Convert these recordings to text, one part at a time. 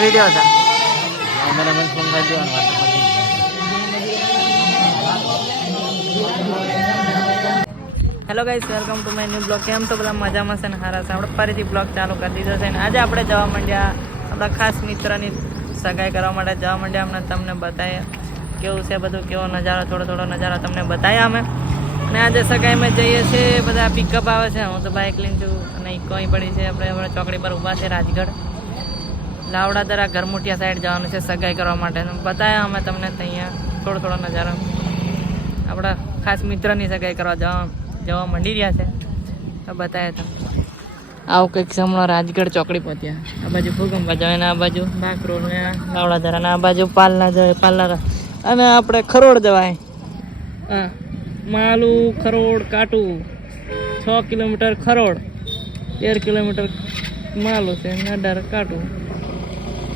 Video था मेरा मन फोन कर दिया ना hello guys welcome to my new blog केम तो બધા મજામાં છે ને હારા છે આપણે ફરીથી બ્લોગ ચાલુ કરી દીધો છે ને આજે આપણે જવા માંડ્યા આપણા ખાસ મિત્રની સગાઈ કરવા માટે જવા માંડ્યા અમને તમને બતાવ્યા કેવું છે બધું કેવો નજારો થોડો નજારો તમને બતાવ્યા અમે અને આજે સગાઈમાં જઈએ છીએ બધા પિકઅપ આવે છે હું તો બાઇક લઈને છું અને કોઈ પડી છે આપણે ચોકડી પર ઊભા છે રાજગઢ લાવડાદરા ઘરમુઠિયા સાઈડ જવાનું છે સગાઈ કરવા માટે બતાવ્યા અમે તમને અહીંયા થોડો નજારો આપણા ખાસ મિત્રની સગાઈ કરવા જવા માંડી રહ્યા છે તો બતાવ્યા તમે આવું કંઈક હમણાં રાજગઢ ચોકડી પહોંચ્યા આ બાજુ ભૂકંપ જવાય ને આ બાજુ બાકરોલ ને લાવડાદરા ને આ બાજુ પાલના જવાય પાલના અને આપણે ખરોડ જવાય હા માલું ખરોડ કાટું 6 કિલોમીટર ખરોડ 13 કિલોમીટર માલું છે ને 18 કાટું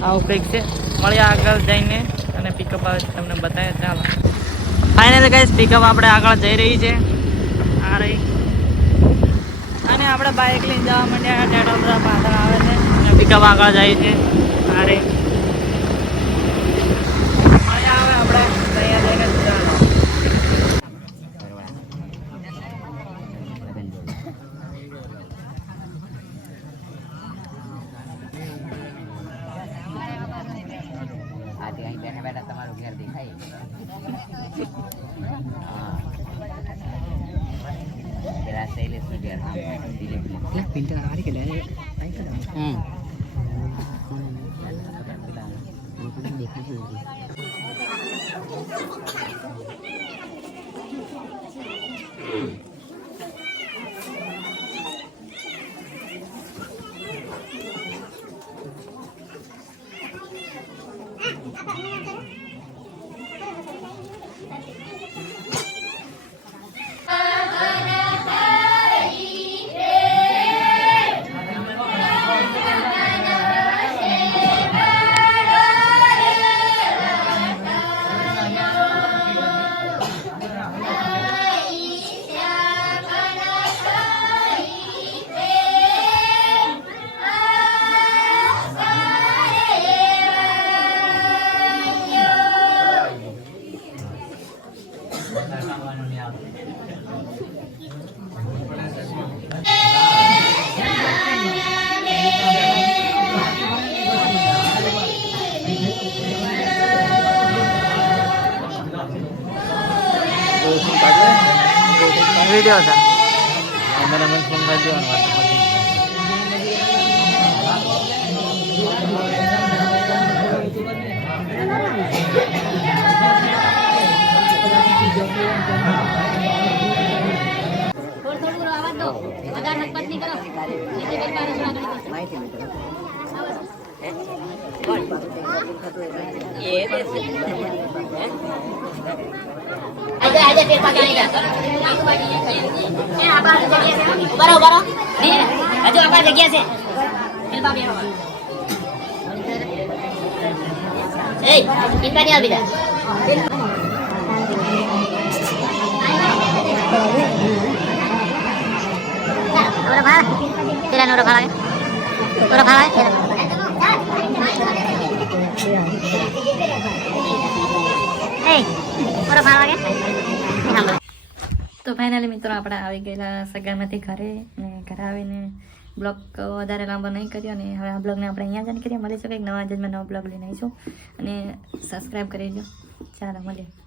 આવું કંઈક છે મળ્યા આગળ જઈને અને પિકઅપ આવે છે તમને બતાવ્યા ચાલો ફાઇનલી ગાઈસ પિકઅપ આપણે આગળ જઈ રહી છે આ રહી અને આપણે બાઇક લઈને જવા માંડ્યા ટેટો બધા પાછળ આવે છે અને પિકઅપ આગળ જાય છે આ રહી મળ્યા આવે આપણે તૈયાર જઈને ચાલો બેઠા તમારું ઘેર દેખાય પેલા શૈલેષ નું ઘેર દિલીપ પિંટર હારી કે દેખાતું वीडियो था मेरा मन फोन कर दिया ना તો ફાઇનલી મિત્રો આપણે આવી ગયેલા સગાઈમાંથી ઘરે ને ઘરે આવીને બ્લોગ વધારે લાંબો નહીં કર્યો અને હવે આ બ્લોગને આપણે અહીંયા જ કરીએ મળીશું કંઈક નવા જ નવો બ્લોગ લઈને આવીશું અને સબસ્ક્રાઈબ કરી દો ચાલો મળીએ.